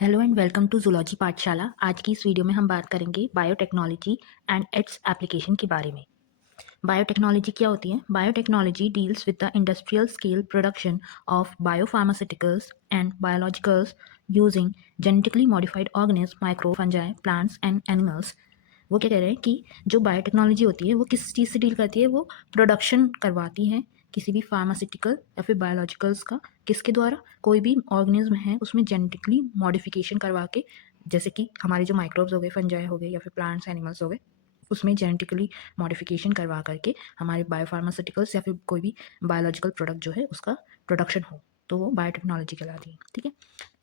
Hello and welcome to zoology Pathshala. आज की इस वीडियो में हम बात करेंगे बायोटेक्नोलॉजी एंड इट्स एप्लीकेशन के बारे में। बायोटेक्नोलॉजी क्या होती है? Biotechnology deals with the industrial scale production of biopharmaceuticals and biologicals using genetically modified organism, micro fungi, plants and animals. वो क्या कह रहे हैं कि जो बायोटेक्नोलॉजी होती है वो किस चीज़ से डील करती है? वो प्रोडक्शन करवाती है किसी भी फार्मास्यूटिकल या फिर बायोलॉजिकल्स का। किसके द्वारा? कोई भी ऑर्गेनिज्म है उसमें जेनेटिकली मॉडिफिकेशन करवा के, जैसे कि हमारे जो माइक्रोब्स हो गए, फंजाई हो गए या फिर प्लांट्स एनिमल्स हो गए, उसमें जेनेटिकली मॉडिफिकेशन करवा करके हमारे बायोफार्मास्यूटिकल्स या फिर कोई भी बायोलॉजिकल प्रोडक्ट जो है उसका प्रोडक्शन हो, तो वो बायोटेक्नोलॉजी कहलाती है। ठीक है।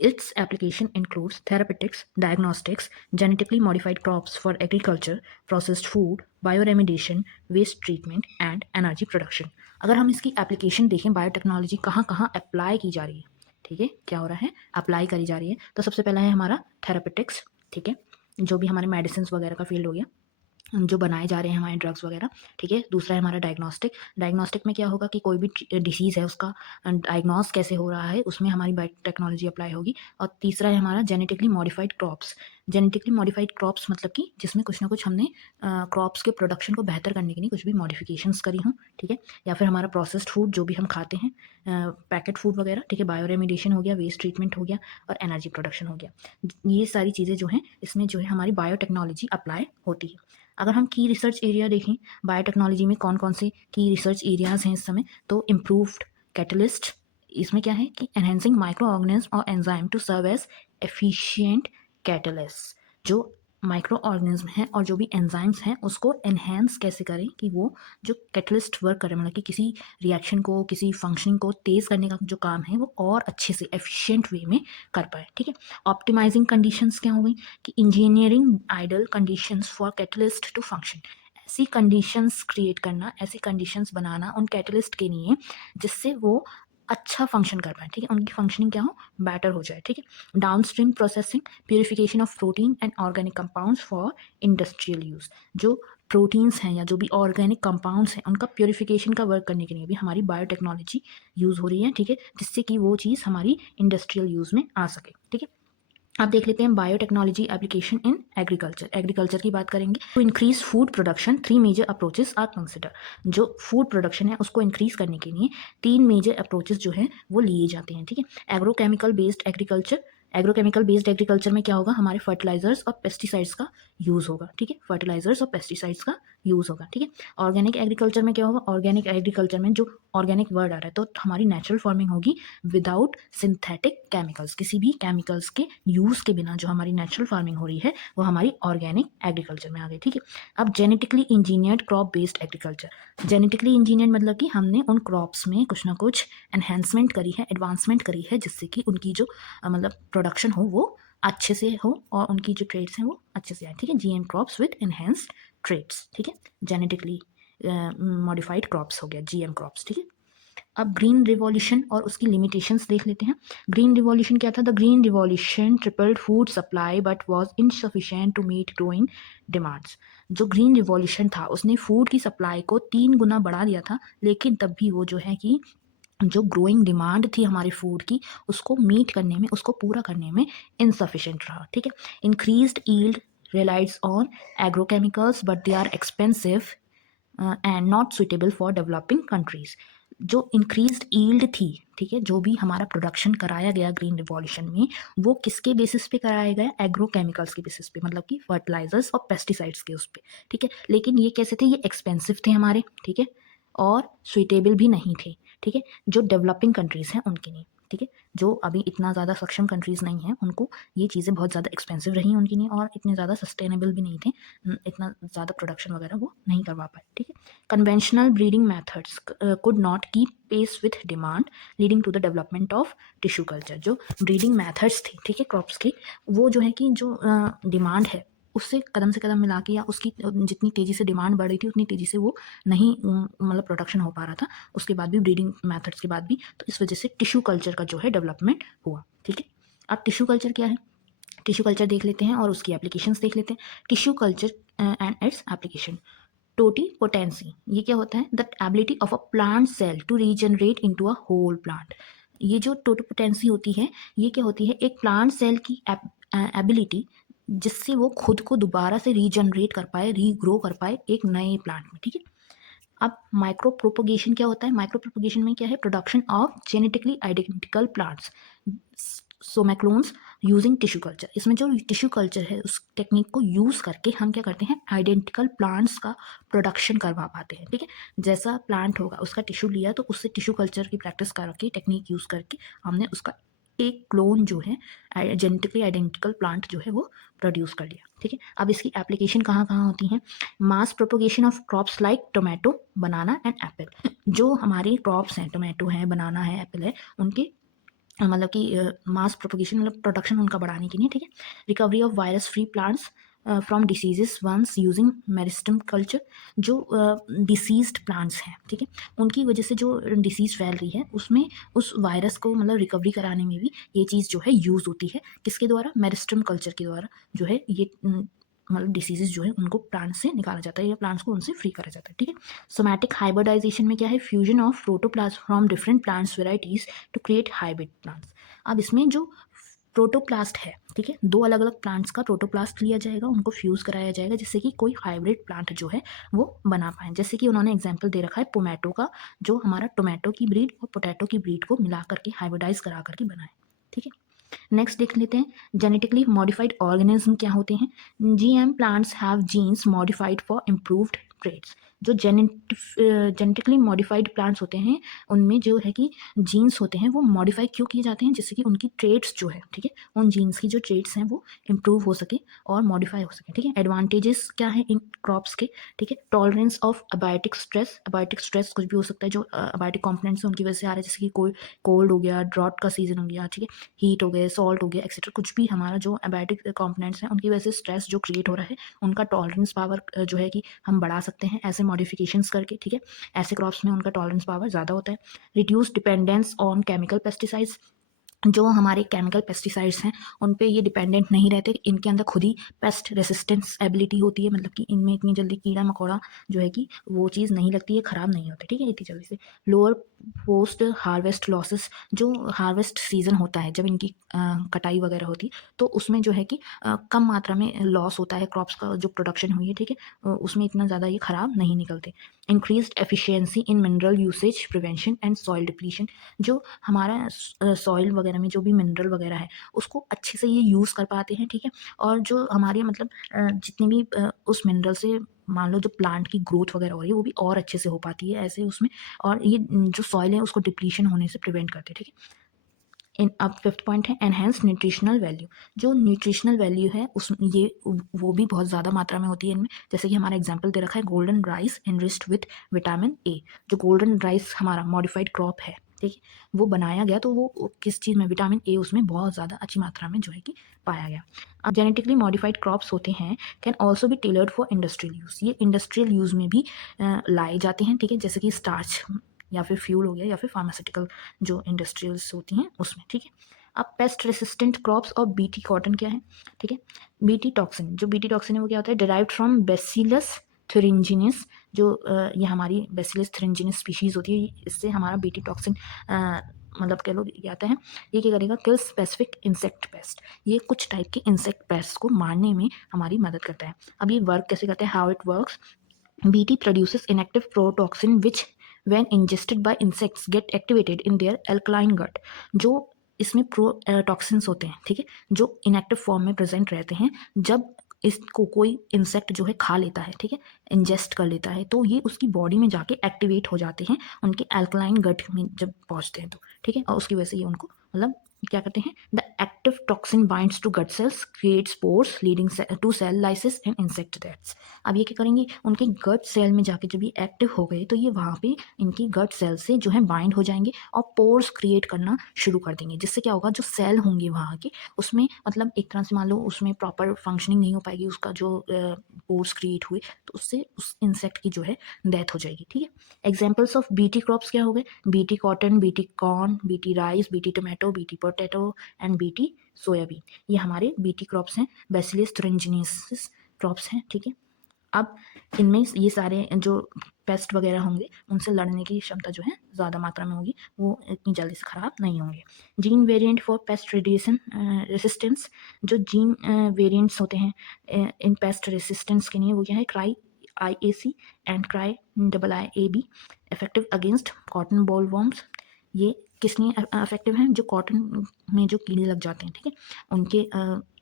Its application includes therapeutics, diagnostics, genetically modified crops for agriculture, processed food, bioremediation, waste treatment and energy production। अगर हम इसकी एप्लीकेशन देखें, बायोटेक्नोलॉजी कहाँ कहाँ अप्लाई की जा रही है, ठीक है, क्या हो रहा है, अप्लाई करी जा रही है। तो सबसे पहला है हमारा थेरापेटिक्स। ठीक है, जो भी हमारे मेडिसिन वगैरह का फील्ड हो गया, जो बनाए जा रहे हैं हमारे ड्रग्स वगैरह। ठीक है। दूसरा है हमारा डायग्नोस्टिक। डायग्नोस्टिक में क्या होगा कि कोई भी डिसीज़ है उसका डायग्नोस कैसे हो रहा है, उसमें हमारी बायोटेक्नोलॉजी अप्लाई होगी। और तीसरा है हमारा genetically modified crops. Genetically modified crops मतलब कि जिसमें कुछ ना कुछ हमने क्रॉप्स के प्रोडक्शन को बेहतर करने के लिए कुछ भी मॉडिफिकेशंस करी हों। ठीक है। या फिर हमारा प्रोसेस्ड फूड जो भी हम खाते हैं, पैकेट फूड वगैरह। ठीक है। बायोरेमिडेशन हो गया, वेस्ट ट्रीटमेंट हो गया और एनर्जी प्रोडक्शन हो गया। ये सारी चीज़ें जो हैं इसमें जो है हमारी बायोटेक्नोलॉजी अप्लाई होती है। अगर हम की रिसर्च एरिया देखें, बायोटेक्नोलॉजी में कौन कौन से की रिसर्च एरियाज़ हैं इस समय, तो इम्प्रूव्ड कैटलिस्ट। इसमें क्या है कि एनहेंसिंग माइक्रो ऑर्गेनिज्म और enzyme to serve as efficient catalyst. जो माइक्रो ऑर्गेनिज्म हैं और जो भी एंजाइम्स हैं उसको एनहेंस कैसे करें कि वो जो कैटलिस्ट वर्क करें, मतलब कि किसी रिएक्शन को, किसी फंक्शनिंग को तेज़ करने का जो काम है वो और अच्छे से एफिशिएंट वे में कर पाए। ठीक है। ऑप्टिमाइजिंग कंडीशंस क्या हो गई कि engineering ideal conditions for catalyst to function. ऐसी कंडीशंस क्रिएट करना, ऐसी कंडीशंस बनाना उन कैटलिस्ट के लिए जिससे वो अच्छा फंक्शन कर पाए। ठीक है। उनकी फंक्शनिंग क्या हो, बेटर हो जाए। ठीक है। Downstream processing, purification of protein and organic compounds for industrial use. जो प्रोटीन्स हैं या जो भी ऑर्गेनिक कंपाउंड्स हैं उनका प्यूरिफिकेशन का वर्क करने के लिए भी हमारी बायोटेक्नोलॉजी यूज़ हो रही है। ठीक है। जिससे कि वो चीज़ हमारी इंडस्ट्रियल यूज़ में आ सके। ठीक है। अब देख लेते हैं biotechnology application in agriculture. Agriculture की बात करेंगे तो increase food production, 3 major approaches are consider. जो फूड प्रोडक्शन है उसको इंक्रीज करने के लिए 3 मेजर अप्रोचेस जो है वो लिए जाते हैं। ठीक है। Agrochemical based agriculture. Agrochemical based agriculture में क्या होगा, हमारे फर्टिलाइजर्स और पेस्टिसाइड्स का यूज़ होगा। ठीक है। फर्टिलाइजर्स और पेस्टिसाइड्स का यूज़ होगा। ठीक है। ऑर्गेनिक एग्रीकल्चर में क्या होगा, ऑर्गेनिक एग्रीकल्चर में जो ऑर्गेनिक वर्ड आ रहा है तो हमारी नेचुरल फार्मिंग होगी विदाउट सिंथेटिक केमिकल्स। किसी भी केमिकल्स के यूज़ के बिना जो हमारी नेचुरल फार्मिंग हो रही है वो हमारी ऑर्गेनिक एग्रीकल्चर में आ गई। ठीक है। अब genetically engineered crop based agriculture. Genetically engineered मतलब कि हमने उन क्रॉप्स में कुछ ना कुछ एनहेंसमेंट करी है, एडवांसमेंट करी है, जिससे कि उनकी जो मतलब प्रोडक्शन हो वो अच्छे से हो और उनकी जो ट्रेड्स हैं वो अच्छे से आए। ठीक है। GM crops with enhanced traits. ठीक है। जेनेटिकली मॉडिफाइड क्रॉप्स हो गया जीएम क्रॉप्स। ठीक है। अब ग्रीन रिवॉल्यूशन और उसकी लिमिटेशंस देख लेते हैं। ग्रीन रिवॉल्यूशन क्या था? The green revolution tripled food supply but was insufficient to meet growing demands. जो ग्रीन रिवॉल्यूशन था उसने फूड की सप्लाई को 3 गुना बढ़ा दिया था, लेकिन तब भी वो जो है कि जो ग्रोइंग डिमांड थी हमारे फूड की उसको मीट करने में, उसको पूरा करने में इनसफिशिएंट रहा। ठीक है। Increased yield relies on agrochemicals but they are expensive and not suitable for developing countries. जो इंक्रीज्ड ईल्ड थी, ठीक है, जो भी हमारा प्रोडक्शन कराया गया ग्रीन रिवॉल्यूशन में, वो किसके बेसिस पे कराया गया? एग्रोकेमिकल्स के बेसिस पे, मतलब कि फर्टिलाइजर्स और पेस्टिसाइड्स के उस पे। ठीक है। लेकिन ये कैसे थे? ये एक्सपेंसिव थे हमारे। ठीक है। और सुइटेबल भी नहीं थे। ठीक है। जो डेवलपिंग कंट्रीज हैं उनके लिए। ठीक है। जो अभी इतना ज़्यादा सक्षम कंट्रीज़ नहीं हैं उनको ये चीज़ें बहुत ज़्यादा एक्सपेंसिव रही उनके लिए और इतने ज़्यादा सस्टेनेबल भी नहीं थे। इतना ज़्यादा प्रोडक्शन वगैरह वो नहीं करवा पाए। ठीक है। Conventional breeding methods could not keep pace with demand, leading to the development of tissue culture. जो ब्रीडिंग मेथड्स थी, ठीक है, क्रॉप्स की, वो जो है कि जो डिमांड है उससे कदम से कदम मिला के या उसकी जितनी तेज़ी से डिमांड बढ़ रही थी उतनी तेज़ी से वो नहीं मतलब प्रोडक्शन हो पा रहा था। उसके बाद भी ब्रीडिंग मेथड्स के बाद भी, तो इस वजह से टिश्यू कल्चर का जो है डेवलपमेंट हुआ। ठीक है। अब टिश्यू कल्चर क्या है? टिश्यू कल्चर देख लेते हैं और उसकी एप्लीकेशंस देख लेते हैं। Tissue culture and its application. Totipotency, ये क्या होता है? The ability of a plant cell to regenerate into a whole plant. ये जो टोटोपोटेंसी होती है, ये क्या होती है, एक प्लांट सेल की एबिलिटी जिससे वो खुद को दोबारा से रीजनरेट कर पाए, रीग्रो कर पाए एक नए प्लांट में, ठीक है। अब माइक्रो प्रोपोगेशन क्या होता है? माइक्रो प्रोपोगेशन में क्या है? Production of genetically identical plants, somaclones using tissue culture. इसमें जो टिश्यू कल्चर है उस टेक्निक को यूज करके हम क्या करते हैं? आइडेंटिकल प्लांट्स का प्रोडक्शन करवा पाते हैं, ठीक है। जैसा प्लांट होगा उसका टिश्यू लिया तो उससे टिश्यू कल्चर की प्रैक्टिस करके, टेक्निक यूज करके हमने उसका एक क्लोन जो है, जेनेटिकली आइडेंटिकल प्लांट जो है वो प्रोड्यूस कर लिया, ठीक है। अब इसकी एप्लीकेशन कहाँ कहाँ होती हैं? Mass propagation of crops like tomato, banana and apple. जो हमारे क्रॉप्स हैं, टोमेटो है, बनाना है, एप्पल है, उनके मतलब कि मास प्रोपोगेशन मतलब प्रोडक्शन उनका बढ़ाने के लिए, ठीक है। Recovery of virus free plants from diseases once using meristem culture. जो डिसीज्ड प्लांट्स हैं, ठीक है, उनकी वजह से जो डिसीज फैल रही है उसमें उस वायरस को मतलब रिकवरी कराने में भी ये चीज़ जो है यूज़ होती है। किसके द्वारा? मेरिस्टम कल्चर के द्वारा जो है ये मतलब डिसीजेज जो है उनको प्लांट से निकाला जाता है या प्लांट्स को उनसे फ्री करा जाता है, ठीक है। सोमैटिक हाइब्रिडाइजेशन में क्या है? Fusion of protoplasm from different plants varieties to create hybrid plants. अब इसमें जो प्रोटोप्लास्ट है, ठीक है, दो अलग अलग प्लांट्स का प्रोटोप्लास्ट लिया जाएगा, उनको फ्यूज कराया जाएगा जिससे कि कोई हाइब्रिड प्लांट जो है वो बना पाए। जैसे कि उन्होंने एग्जाम्पल दे रखा है पोमैटो का, जो हमारा टोमेटो की ब्रीड और पोटैटो की ब्रीड को मिला करके हाइब्रिडाइज करा करके बनाए, ठीक है। नेक्स्ट देख लेते हैं जेनेटिकली मॉडिफाइड ऑर्गेनिज्म क्या होते हैं। GM plants have genes modified for improved traits. जो जेनेटिकली मॉडिफाइड प्लांट्स होते हैं उनमें जो है कि जीन्स होते हैं वो मॉडिफाई क्यों किए जाते हैं? जिससे कि उनकी ट्रेड्स जो है, ठीक है, उन जीन्स की जो ट्रेड्स हैं वो इम्प्रूव हो सके और मॉडिफाई हो सके, ठीक है। एडवांटेजेस क्या है इन क्रॉप्स के? ठीक है, tolerance of abiotic stress. Abiotic stress कुछ भी हो सकता है जो अबायोटिक कॉम्पोनेंट्स उनकी वजह से आ रहा है, जैसे कि कोई कोल्ड हो गया, ड्रॉट का सीजन हो गया, ठीक है, हीट हो गए, सॉल्ट हो गया, एक्सेट्रा कुछ भी हमारा जो एबायोटिक कंपोनेंट्स हैं उनकी वजह से स्ट्रेस जो क्रिएट हो रहा है, उनका टॉलरेंस पावर जो है कि हम बढ़ा सकते हैं ऐसे मॉडिफिकेशंस करके, ठीक है। ऐसे क्रॉप्स में उनका टॉलरेंस पावर ज़्यादा होता है। Reduce dependence on chemical pesticides. जो हमारे केमिकल पेस्टिसाइड्स हैं उन पे ये डिपेंडेंट नहीं रहते, इनके अंदर खुद ही पेस्ट रेसिस्टेंस एबिलिटी होती है, मतलब कि इनमें इतनी जल्दी कीड़ा मकोड़ा जो है कि वो चीज़ नहीं लगती है, ख़राब नहीं होती, ठीक है, इतनी जल्दी से। Lower post harvest losses. जो हार्वेस्ट सीजन होता है जब इनकी कटाई वगैरह होती है तो उसमें जो है कि कम मात्रा में लॉस होता है क्रॉप्स का, जो प्रोडक्शन हुई है, ठीक है, उसमें इतना ज़्यादा ये ख़राब नहीं निकलते। Increased efficiency in mineral usage prevention and soil depletion. जो हमारा सॉइल वगैरह में जो भी मिनरल वगैरह है उसको अच्छे से ये यूज़ कर पाते हैं, ठीक है। और जो हमारे मतलब जितने भी उस मिनरल से मान लो जो प्लांट की ग्रोथ वगैरह हो रही है वो भी और अच्छे से हो पाती है ऐसे उसमें। और ये जो सॉइल है उसको डिप्लीशन होने से प्रिवेंट करते हैं, ठीक है। इन अब फिफ्थ पॉइंट है एनहेंस न्यूट्रिशनल वैल्यू। जो न्यूट्रिशनल वैल्यू है उस ये वो भी बहुत ज़्यादा मात्रा में होती है इनमें। जैसे कि हमारा एग्जांपल दे रखा है golden rice enriched with vitamin A. जो गोल्डन राइस हमारा मॉडिफाइड क्रॉप है, ठीक है, वो बनाया गया तो वो किस चीज़ में? विटामिन ए उसमें बहुत ज़्यादा अच्छी मात्रा में जो है कि पाया गया। अब जेनेटिकली मॉडिफाइड क्रॉप्स होते हैं can also be tailored for industrial use. ये इंडस्ट्रियल यूज़ में भी लाए जाते हैं, ठीक है, जैसे कि स्टार्च या फिर फ्यूल हो गया या फिर फार्मास्यूटिकल जो इंडस्ट्रियल्स होती हैं उसमें, ठीक है। अब पेस्ट रेसिस्टेंट क्रॉप्स और बीटी कॉटन क्या है? ठीक है, बीटी टॉक्सिन। जो बीटी टॉक्सिन है वो क्या होता है? Derived from bacillus thuringiensis. जो ये हमारी बेसिलस थुरिंजिनस स्पीशीज होती है, इससे हमारा बीटी टॉक्सिन मतलब कह लो ये आता है। ये क्या करेगा? किल स्पेसिफिक इंसेक्ट पेस्ट। ये कुछ टाइप के इंसेक्ट पेस्ट को मारने में हमारी मदद करता है। अब ये वर्क कैसे करता है? How it works. BT produces inactive protoxin which when ingested by insects get activated in their alkaline gut। जो इसमें टॉक्सिन्स होते हैं, ठीक है, जो इनएक्टिव फॉर्म में प्रेजेंट रहते हैं, जब इसको कोई इंसेक्ट जो है खा लेता है, ठीक है, इंजेस्ट कर लेता है, तो ये उसकी बॉडी में जाके एक्टिवेट हो जाते हैं उनके अल्कलाइन गट में जब पहुंचते हैं तो, ठीक है, और उसकी वजह से ये उनको मतलब क्या करते हैं? The active toxin binds to gut cells create spores leading to cell lysis and insect deaths. अब ये क्या करेंगे? उनके गट सेल में जाके जब ये एक्टिव हो गए तो ये वहाँ पे इनकी गट सेल से जो है बाइंड हो जाएंगे और पोर्स क्रिएट करना शुरू कर देंगे, जिससे क्या होगा? जो सेल होंगे वहाँ के उसमें मतलब एक तरह से मान लो उसमें प्रॉपर फंक्शनिंग नहीं हो पाएगी, उसका जो पोर्स क्रिएट हुए तो उससे उस इंसेक्ट की जो है डेथ हो जाएगी, ठीक है। एग्जाम्पल्स ऑफ बीटी क्रॉप्स क्या हो गए? BT cotton, BT corn, BT rice, BT tomato, BT potato and BT soybean. ये हमारे बीटी क्रॉप्स हैं, बेसिलस थुरिंजिनेसिस क्रॉप्स हैं, ठीक है। अब इनमें ये सारे जो पेस्ट वगैरह होंगे उनसे लड़ने की क्षमता जो है ज़्यादा मात्रा में होगी, वो इतनी जल्दी से ख़राब नहीं होंगे। Gene variant for paste resistance, जो जीन वेरिएंट्स होते हैं इन पेस्ट रेसिस्टेंस के लिए, वो क्या है, cry IAC and cry IIAB, effective against cotton bollworms. ये किस लिए इफेक्टिव हैं? जो कॉटन में जो कीड़े लग जाते हैं, ठीक है, उनके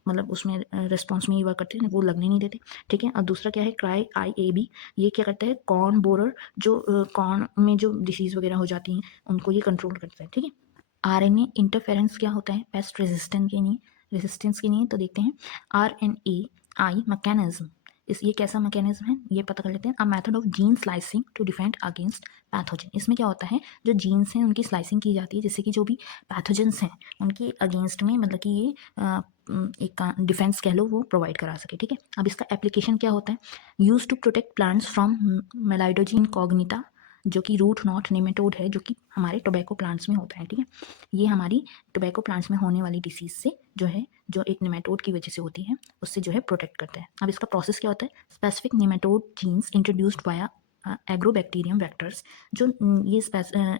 मतलब उसमें रिस्पॉन्स में ये वर्क करते हैं, वो लगने नहीं देते, ठीक है। और दूसरा क्या है, क्राई IAB, ये क्या करता है, कॉर्न बोरर, जो कॉर्न में जो डिसीज़ वगैरह हो जाती हैं उनको ये कंट्रोल करता है, ठीक है। RNA इंटरफेरेंस क्या होता है पेस्ट रेजिस्टेंस के लिए, तो देखते हैं। RNAi मैकेनिज्म, इस ये कैसा मैकेनिज्म है ये पता कर लेते हैं। A method of gene slicing to defend against pathogen. इसमें क्या होता है, जो जीन्स हैं उनकी स्लाइसिंग की जाती है जिससे कि जो भी पैथोजेंस हैं उनके अगेंस्ट में, मतलब कि ये एक डिफेंस कह लो, वो प्रोवाइड करा सके, ठीक है। अब इसका एप्लीकेशन क्या होता है, use to protect plants from meloidogyne incognita, जो कि रूट नॉट नेमेटोड है, जो कि हमारे टोबैको प्लांट्स में होता है, ठीक है। ये हमारी टोबैको प्लांट्स में होने वाली डिसीज से जो है, जो एक नेमेटोड की वजह से होती है, उससे जो है प्रोटेक्ट करता है। अब इसका प्रोसेस क्या होता है, specific nematode genes introduced via agrobacterium vectors, जो ये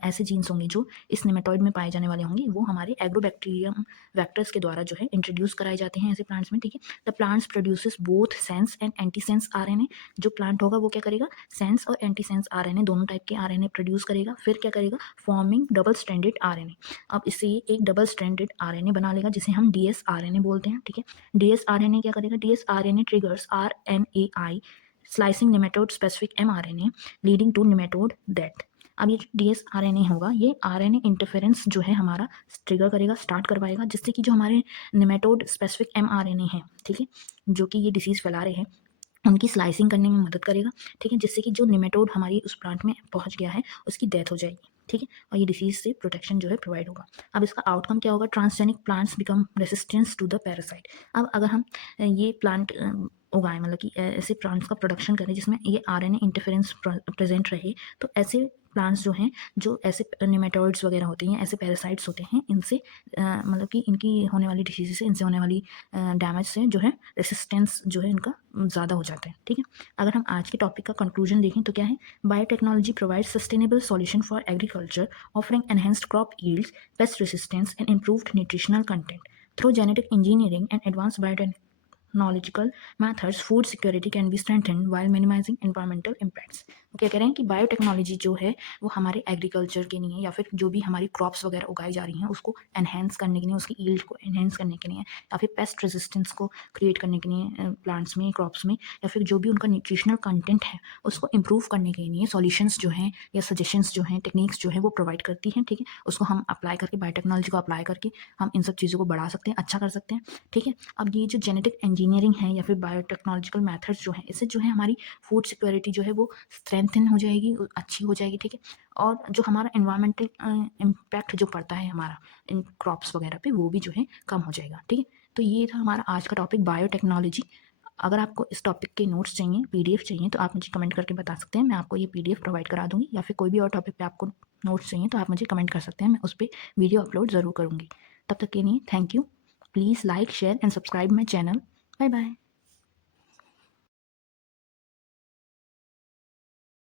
ऐसे जीन्स होंगे जो इस नेमेटोइड में पाए जाने वाले होंगे, वो हमारे एग्रोबैक्टीरियम वेक्टर्स के द्वारा जो है इंट्रोड्यूस कराए जाते हैं ऐसे प्लांट्स में, ठीक है। The plants produces both sense and anti sense RNA, जो प्लांट होगा वो क्या करेगा, सेंस और एंटी सेंस RNA दोनों टाइप के RNA प्रोड्यूस करेगा, फिर क्या करेगा, फॉर्मिंग डबल स्ट्रैंडेड RNA। अब इससे ये एक डबल स्ट्रैंडेड RNA बना लेगा जिसे हम DsRNA बोलते हैं, ठीक है। DsRNA क्या करेगा, DsRNA triggers RNAi slicing nematode specific mRNA leading to nematode death. अब ये DsRNA होगा, ये RNA इंटरफेरेंस जो है हमारा ट्रिगर करेगा, स्टार्ट करवाएगा, जिससे कि जो हमारे नेमेटोड स्पेसिफिक mRNA है, ठीक है, जो कि ये डिसीज़ फैला रहे हैं, उनकी स्लाइसिंग करने में मदद करेगा, ठीक है, जिससे कि जो नेमेटोड हमारी उस प्लांट में पहुंच गया है उसकी डेथ हो जाएगी, ठीक है, और ये डिसीज से प्रोटेक्शन जो है प्रोवाइड होगा। अब इसका आउटकम क्या होगा, transgenic plants become resistance to the parasite. अब अगर हम ये प्लांट उगाएं, मतलब कि ऐसे प्लांट्स का प्रोडक्शन करें जिसमें ये RNA इंटरफेरेंस प्रेजेंट रहे, तो ऐसे प्लांट्स जो हैं, जो ऐसे नेमेटोइड्स वगैरह होते हैं, ऐसे पैरासाइट्स होते हैं, इनसे मतलब कि इनकी होने वाली डिसीज से, इनसे होने वाली डैमेज से जो है रेसिस्टेंस जो है इनका ज़्यादा हो जाता है, ठीक है। अगर हम आज के टॉपिक का कंक्लूजन देखें तो क्या है, biotechnology provides sustainable solution for agriculture, offering enhanced crop yields, paste resistance and improved nutritional content through genetic engineering and advance biotechnological methods, food security can be strengthened while minimizing environmental impacts। वो क्या कह रहे हैं कि biotechnology जो है वो हमारे एग्रीकल्चर के लिए, या फिर जो भी हमारी क्रॉप्स वगैरह उगाई जा रही हैं उसको एनहेंस करने के लिए, उसकी ईल्ड को एनहेंस करने के लिए, या फिर पेस्ट रेजिस्टेंस को क्रिएट करने के लिए प्लांट्स में, क्रॉप्स में, या फिर जो भी उनका न्यूट्रिशनल कंटेंट है उसको इम्प्रूव करने के लिए सॉल्यूशंस जो हैं या सजेशंस जो हैं, टेक्निक्स जो है वो प्रोवाइड करती हैं, ठीक है। उसको हम अप्लाई करके, बायोटेक्नोलॉजी को अप्लाई करके हम इन सब चीज़ों को बढ़ा सकते हैं, अच्छा कर सकते हैं, ठीक है। अब ये जो जेनेटिक इंजीनियरिंग है या फिर बायोटेक्नोलॉजिकल मेथड्स जो हैं, इससे जो है हमारी फूड सिक्योरिटी जो है वो स्ट्रेंथन हो जाएगी, अच्छी हो जाएगी, ठीक है। और जो हमारा एनवायरमेंटल इम्पैक्ट जो पड़ता है हमारा इन क्रॉप्स वगैरह पे, वो भी जो है कम हो जाएगा, ठीक है। तो ये था हमारा आज का टॉपिक, बायोटेक्नोलॉजी। अगर आपको इस टॉपिक के नोट्स चाहिए, PDF चाहिए, तो आप मुझे कमेंट करके बता सकते हैं, मैं आपको ये PDF प्रोवाइड करा दूंगी, या फिर कोई भी और टॉपिक पे आपको नोट्स चाहिए तो आप मुझे कमेंट कर सकते हैं, मैं उस पर वीडियो अपलोड ज़रूर करूँगी। तब तक के लिए thank you. Please like, share and subscribe my channel. Bye bye.